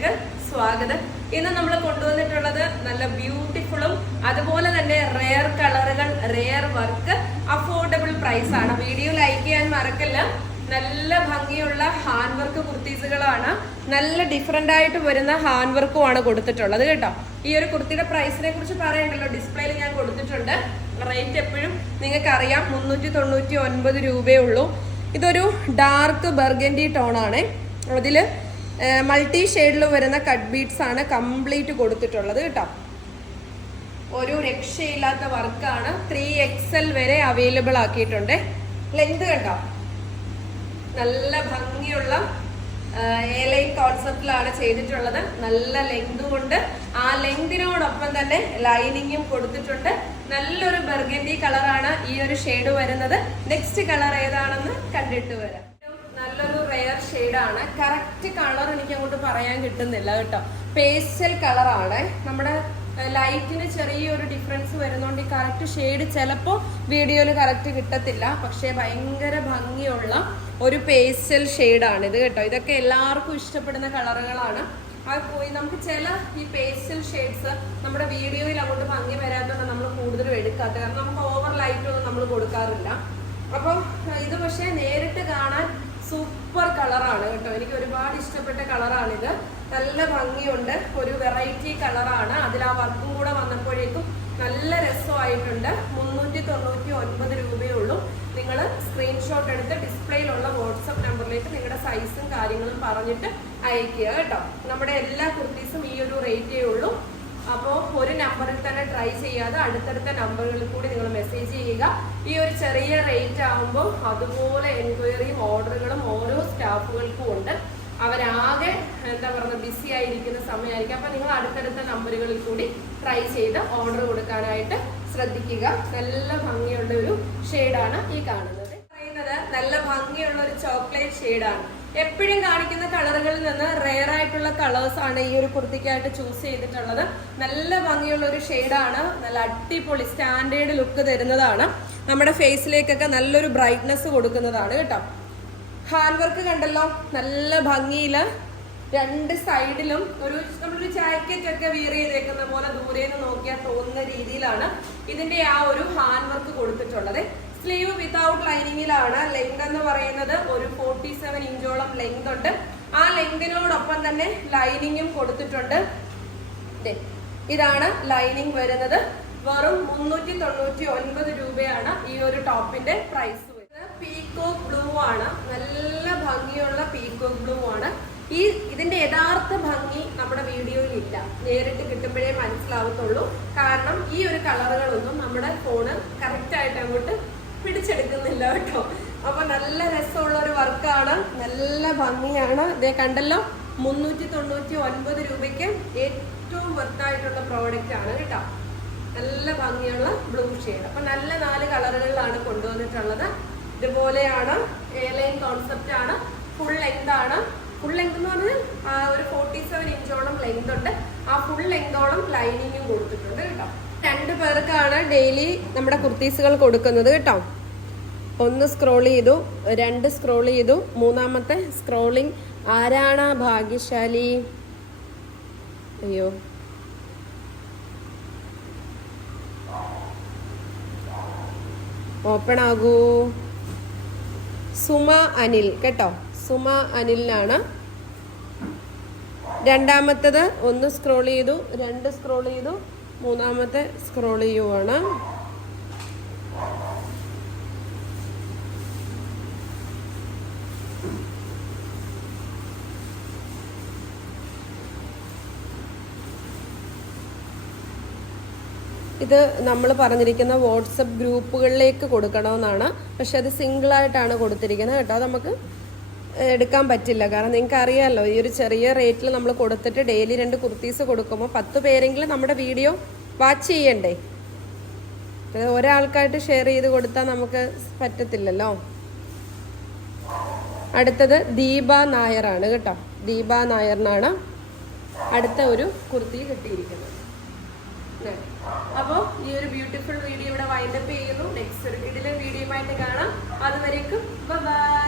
വീഡിയോയിലേക്ക് സ്വാഗതം. ഇന്ന് നമ്മൾ കൊണ്ടുവന്നിട്ടുള്ളത് നല്ല ബ്യൂട്ടിഫുള്ളും അതുപോലെ തന്നെ റെയർ കളറുകൾ റെയർ വർക്ക് അഫോർഡബിൾ പ്രൈസ് ആണ്. വീഡിയോ ലൈക്ക് ചെയ്യാൻ മറക്കല്ല. നല്ല ഭംഗിയുള്ള ഹാൻഡ് വർക്ക് കുർത്തീസുകളാണ് നല്ല ഡിഫറെന്റ് ആയിട്ട് വരുന്ന ഹാൻഡ് വർക്കും ആണ് കൊടുത്തിട്ടുള്ളത് കേട്ടോ. ഈ ഒരു കുർത്തിയുടെ പ്രൈസിനെ കുറിച്ച് പറയണ്ടല്ലോ ഡിസ്പ്ലേയിൽ ഞാൻ കൊടുത്തിട്ടുണ്ട്. റേറ്റ് എപ്പോഴും നിങ്ങൾക്ക് അറിയാം മുന്നൂറ്റി തൊണ്ണൂറ്റി ഒൻപത് രൂപയേ ഉള്ളൂ. ഇതൊരു ഡാർക്ക് ബർഗൻഡി ടോൺ ആണ്. അതിൽ മൾട്ടി ഷെയ്ഡിൽ വരുന്ന കട്ട് ബീഡ്സ് ആണ് കംപ്ലീറ്റ് കൊടുത്തിട്ടുള്ളത് കേട്ടോ. ഒരു രക്ഷയില്ലാത്ത വർക്കാണ്. ത്രീ എക്സൽ വരെ അവൈലബിൾ ആക്കിയിട്ടുണ്ട്. ലെങ്ത് കണ്ടോ? നല്ല ഭംഗിയുള്ള എ ലൈൻ കോൺസെപ്റ്റിലാണ് ചെയ്തിട്ടുള്ളത്. നല്ല ലെങ്ത് കൊണ്ട്. ആ ലെങ്തിനോടൊപ്പം തന്നെ ലൈനിങ്ങും കൊടുത്തിട്ടുണ്ട്. നല്ലൊരു ബർഗൻഡി കളറാണ് ഈ ഒരു ഷെയ്ഡ് വരുന്നത്. നെക്സ്റ്റ് കളർ ഏതാണെന്ന് കണ്ടിട്ട് വരാം. ഷെയ്ഡാണ്. കറക്റ്റ് കളർ എനിക്ക് അങ്ങോട്ട് പറയാൻ കിട്ടുന്നില്ല കേട്ടോ. പേസ്റ്റൽ കളറാണ് നമ്മുടെ ലൈറ്റിന് ചെറിയൊരു ഡിഫറൻസ് വരുന്നോണ്ട് ഈ കറക്റ്റ് ഷെയ്ഡ് ചിലപ്പോൾ വീഡിയോയിൽ കറക്റ്റ് കിട്ടത്തില്ല. പക്ഷേ ഭയങ്കര ഭംഗിയുള്ള ഒരു പേസ്റ്റൽ ഷെയ്ഡാണ് ഇത് കേട്ടോ. ഇതൊക്കെ എല്ലാവർക്കും ഇഷ്ടപ്പെടുന്ന കളറുകളാണ് അത് പോയി നമുക്ക് ചില ഈ പേസ്റ്റൽ ഷെയ്ഡ്സ് നമ്മുടെ വീഡിയോയിൽ അങ്ങോട്ട് ഭംഗി വരാത്തതുകൊണ്ട് നമ്മൾ കൂടുതലും എടുക്കാത്ത. കാരണം നമുക്ക് ഓവർ ലൈറ്റ് ഒന്നും നമ്മൾ കൊടുക്കാറില്ല. അപ്പോൾ ഇത് പക്ഷേ നേരിട്ട് കാണാൻ സൂപ്പർ കളറാണ് കേട്ടോ. എനിക്ക് ഒരുപാട് ഇഷ്ടപ്പെട്ട കളറാണിത്. നല്ല ഭംഗിയുണ്ട്. ഒരു വെറൈറ്റി കളറാണ്. അതിൽ ആ വർക്കും കൂടെ വന്നപ്പോഴേക്കും നല്ല രസമായിട്ടുണ്ട്. മുന്നൂറ്റി തൊണ്ണൂറ്റി ഒൻപത് രൂപയേ ഉള്ളൂ നിങ്ങൾ സ്ക്രീൻഷോട്ട് എടുത്ത് ഡിസ്പ്ലേയിലുള്ള വാട്സപ്പ് നമ്പറിലേക്ക് നിങ്ങളുടെ സൈസും കാര്യങ്ങളും പറഞ്ഞിട്ട് അയക്കുക കേട്ടോ. നമ്മുടെ എല്ലാ കുർത്തീസും ഈ ഒരു റേറ്റേ ഉള്ളൂ. അപ്പോൾ ഒരു നമ്പറിൽ തന്നെ ട്രൈ ചെയ്യാതെ അടുത്തടുത്ത നമ്പറുകളിൽ കൂടി നിങ്ങൾ മെസ്സേജ് ചെയ്യുക. ഈ ഒരു ചെറിയ റേറ്റ് ആകുമ്പോൾ അതുപോലെ എൻക്വയറിയും ഓർഡറുകളും ഓരോ സ്റ്റാഫുകൾക്കും ഉണ്ട്. അവരാകെ എന്താ പറയുക ബിസി ആയിരിക്കുന്ന സമയമായിരിക്കും. അപ്പൊ നിങ്ങൾ അടുത്തടുത്ത നമ്പറുകളിൽ കൂടി ട്രൈ ചെയ്ത് ഓർഡർ കൊടുക്കാനായിട്ട് ശ്രദ്ധിക്കുക. നല്ല ഭംഗിയുള്ള ഒരു ഷെയ്ഡാണ് ഈ കാണുന്നത്. പറയുന്നത് നല്ല ഭംഗിയുള്ള ഒരു ചോക്ലേറ്റ് ഷെയ്ഡാണ് എപ്പോഴും കാണിക്കുന്ന കളറുകളിൽ നിന്ന് റെയർ ആയിട്ടുള്ള കളേഴ്സ് ആണ് ഈ ഒരു കുർത്തിക്കായിട്ട് ചൂസ് ചെയ്തിട്ടുള്ളത്. നല്ല ഭംഗിയുള്ള ഒരു ഷെയ്ഡാണ് നല്ല അടിപൊളി സ്റ്റാൻഡേർഡ് ലുക്ക് തരുന്നതാണ്. നമ്മുടെ ഫേസിലേക്കൊക്കെ നല്ലൊരു ബ്രൈറ്റ്നെസ് കൊടുക്കുന്നതാണ് കേട്ടോ. ഹാൻഡ് വർക്ക് കണ്ടല്ലോ? നല്ല ഭംഗിയിൽ രണ്ട് സൈഡിലും ഒരു നമ്മളൊരു ജാക്കറ്റ് ഒക്കെ വിയർ ചെയ്തേക്കുന്ന പോലെ ദൂരെ നിന്ന് നോക്കിയാൽ തോന്നുന്ന രീതിയിലാണ് ഇതിന്റെ ആ ഒരു ഹാൻഡ് വർക്ക് കൊടുത്തിട്ടുള്ളത്. സ്ലീവ് വിത്തൗട്ട് ലൈനിങ്ങിലാണ് ലെങ്ത് എന്ന് പറയുന്നത് ഒരു ഫോർട്ടി സെവൻ ലെങ്ത് ഉണ്ട്. ആ ലെങ്തിനോടൊപ്പം തന്നെ ലൈനിങ്ങും കൊടുത്തിട്ടുണ്ട്. ഇതാണ് ലൈനിങ് വരുന്നത്. വെറും മുന്നൂറ്റി തൊണ്ണൂറ്റി ഒൻപത് രൂപയാണ് ഈ ഒരു ടോപ്പിന്റെ പ്രൈസ് പീക്കോ ബ്ലൂ ആണ്. നല്ല ഭംഗിയുള്ള പീക്കോ ബ്ലൂ ആണ്. ഈ ഇതിന്റെ യഥാർത്ഥ ഭംഗി നമ്മുടെ വീഡിയോയിൽ ഇല്ല. നേരിട്ട് കിട്ടുമ്പോഴേ മനസ്സിലാവത്തുള്ളൂ. കാരണം ഈ ഒരു കളറുകളൊന്നും നമ്മുടെ ഫോണ് കറക്റ്റ് ആയിട്ട് അങ്ങോട്ട് പിടിച്ചെടുക്കുന്നില്ല കേട്ടോ. അപ്പൊ നല്ല രസമുള്ള ഒരു വർക്കാണ്. നല്ല ഭംഗിയാണ്. ഇതേ കണ്ടല്ലോ മുന്നൂറ്റി തൊണ്ണൂറ്റി ഒൻപത് രൂപയ്ക്ക് ഏറ്റവും വർത്തായിട്ടുള്ള പ്രോഡക്റ്റ് ആണ് കേട്ടോ. നല്ല ഭംഗിയുള്ള ബ്ലൂ ഷെയ്ഡ് അപ്പൊ നല്ല നാല് കളറുകളിലാണ് കൊണ്ടുവന്നിട്ടുള്ളത്. ഇതുപോലെയാണ് എയർലൈൻ കോൺസെപ്റ്റ് ആണ്. ഫുൾ ലെങ്ത് ആണ്. ഫുൾ ലെങ്ത് എന്ന് പറഞ്ഞാൽ ഒരു ഫോർട്ടി സെവൻ ഇഞ്ചോളം ലെങ്ത് ഉണ്ട്. ആ ഫുൾ ലെങ്തോളം ലൈനിങ്ങും കൊടുത്തിട്ടുണ്ട് കേട്ടോ. രണ്ട് പേർക്കാണ് ഡെയിലി നമ്മുടെ കുർത്തീസുകൾ കൊടുക്കുന്നത് കേട്ടോ. ഒന്ന് സ്ക്രോൾ ചെയ്തു രണ്ട് സ്ക്രോൾ ചെയ്തു. മൂന്നാമത്തെ സ്ക്രോളിംഗ് ആരാണ് ഭാഗ്യശാലി? അയ്യോ. ഓപ്പൺ ആകൂ. സുമ അനിൽ കേട്ടോ. സുമ അനിലിനാണ്. രണ്ടാമത്തത് ഒന്ന് സ്ക്രോൾ ചെയ്തു രണ്ട് സ്ക്രോൾ ചെയ്തു മൂന്നാമത്തെ സ്ക്രോൾ ചെയ്യുവാണ്. ഇത് നമ്മൾ പറഞ്ഞിരിക്കുന്ന വാട്സപ്പ് ഗ്രൂപ്പുകളിലേക്ക് കൊടുക്കണമെന്നാണ്. പക്ഷെ അത് സിംഗിളായിട്ടാണ് കൊടുത്തിരിക്കുന്നത് കേട്ടോ. നമുക്ക് എടുക്കാൻ പറ്റില്ല. കാരണം നിങ്ങൾക്ക് അറിയാമല്ലോ ഈ ഒരു ചെറിയ റേറ്റിൽ നമ്മൾ കൊടുത്തിട്ട് ഡെയിലി രണ്ട് കുർത്തീസ് കൊടുക്കുമ്പോൾ പത്ത് പേരെങ്കിലും നമ്മുടെ വീഡിയോ വാച്ച് ചെയ്യണ്ടേ? ഒരാൾക്കായിട്ട് ഷെയർ ചെയ്ത് കൊടുത്താൽ നമുക്ക് പറ്റത്തില്ലല്ലോ? അടുത്തത് ദീപ നായറാണ് കേട്ടോ. ദീപ നായറിനാണ് അടുത്ത ഒരു കുർത്തി കിട്ടിയിരിക്കുന്നത്. അപ്പോൾ ഈ ഒരു ബ്യൂട്ടിഫുൾ വീഡിയോ ഇവിടെ വൈൻഡപ്പ് ചെയ്യുന്നു. നെക്സ്റ്റ് ഒരു വീഡിയോ ആയിട്ട് കാണാം. അതുവരേക്കും ബൈ